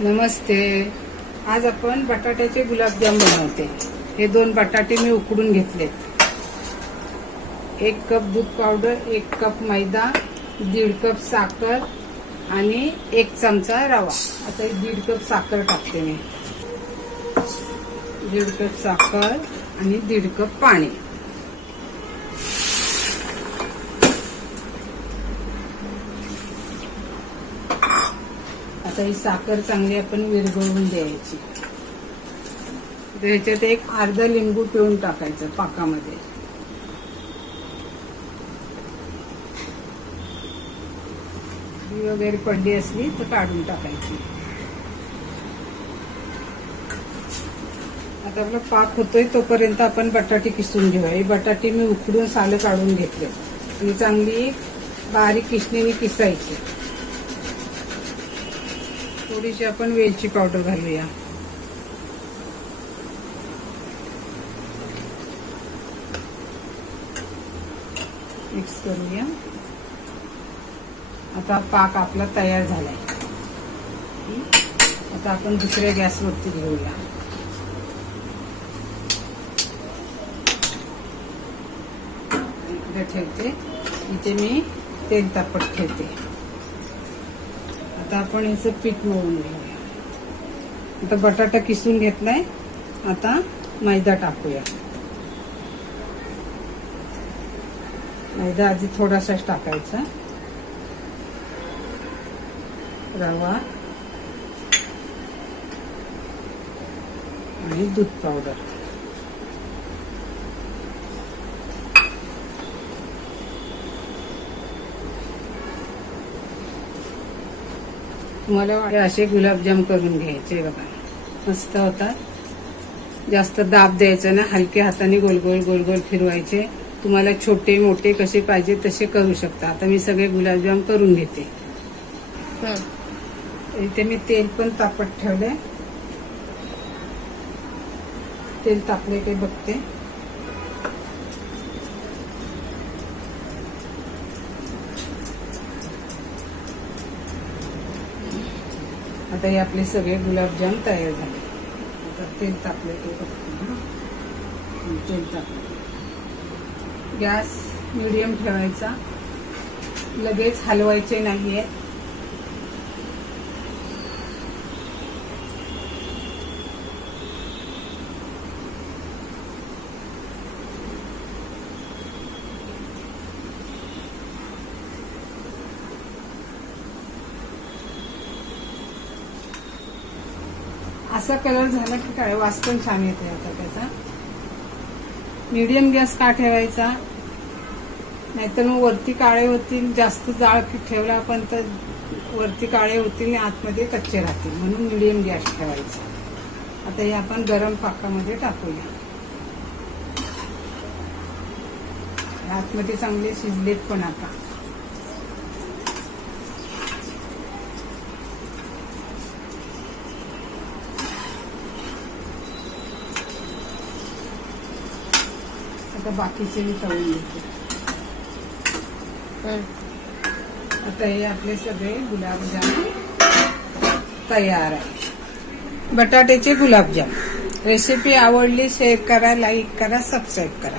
नमस्ते. आज आपण बटाट्याचे गुलाबजाम बनवते. हे 2 बटाटे मी उकडून घेतले. 1 कप दूध पावडर, 1 कप मैदा, 1.5 कप साखर आणि 1 चमचा रवा. आता 1.5 कप साखर टाकते मी. 1.5 कप साखर आणि 1.5 कप पाणी. आता ही साखर चांगली आपण विरघळवून द्यायची. त्याच्यात 1 अर्धा लिंबू पिळून टाकायचं पाकामध्ये. वगैरे पडली असली तर काढून टाकायची. आता आपला पाक होतोय तोपर्यंत आपण बटाटे किसून घेऊया. हे बटाटे मी उकडून सालं काढून घेतले आणि चांगली बारीक किसणीने किसायची. थोडीशी आपण वेलची पावडर घालूया. मिक्स करूया. आता पाक आपला तयार झालाय. आता आपण दुसऱ्या गॅसवरती घेऊया. इकडे ठेवते. इथे मी तेल तापत ठेवते. आता आपण याचं पीठ मळून घेऊया. आता बटाटा किसून घेतलाय. आता मैदा टाकूया. मैदा आधी थोडासाच टाकायचा. रवा आणि दूध पावडर. तुम्हाला असे गुलाबजाम करून घ्यायचे बघा. मस्त होतात. जास्त दाब द्यायचा ना. हलक्या हाताने गोल गोल गोल गोल फिरवायचे. तुम्हाला छोटे मोठे कसे पाहिजे तसे करू शकता. आता मी सगळे गुलाबजाम करून घेते. इथे मी तेल पण तापत ठेवले. तेल तापले ते बघते. आता हे आपले सगळे गुलाबजाम तयार झाले. आता तेल तापले ते बघते. तेल तापले. गॅस मीडियम ठेवायचा. लगेच हलवायचे नाहीये. असा कलर झाला की काय वास पण छान येते. आता त्याचा मीडियम गॅस का ठेवायचा, नाहीतर मग वरती काळे होतील. जास्त जाळ ठेवला आपण तर वरती काळे होतील आणि आतमध्ये कच्चे राहतील. म्हणून मीडियम गॅस ठेवायचा. आता हे आपण गरम पाकामध्ये टाकूया. आतमध्ये चांगले शिजलेत पण आता. आता बाकीचे मी तळून घेते. आता हे आपले सगळे गुलाबजाम तयार आहे. बटाट्याचे गुलाबजाम. रेसिपी आवडली शेअर करा, लाईक करा, सबस्क्राईब करा.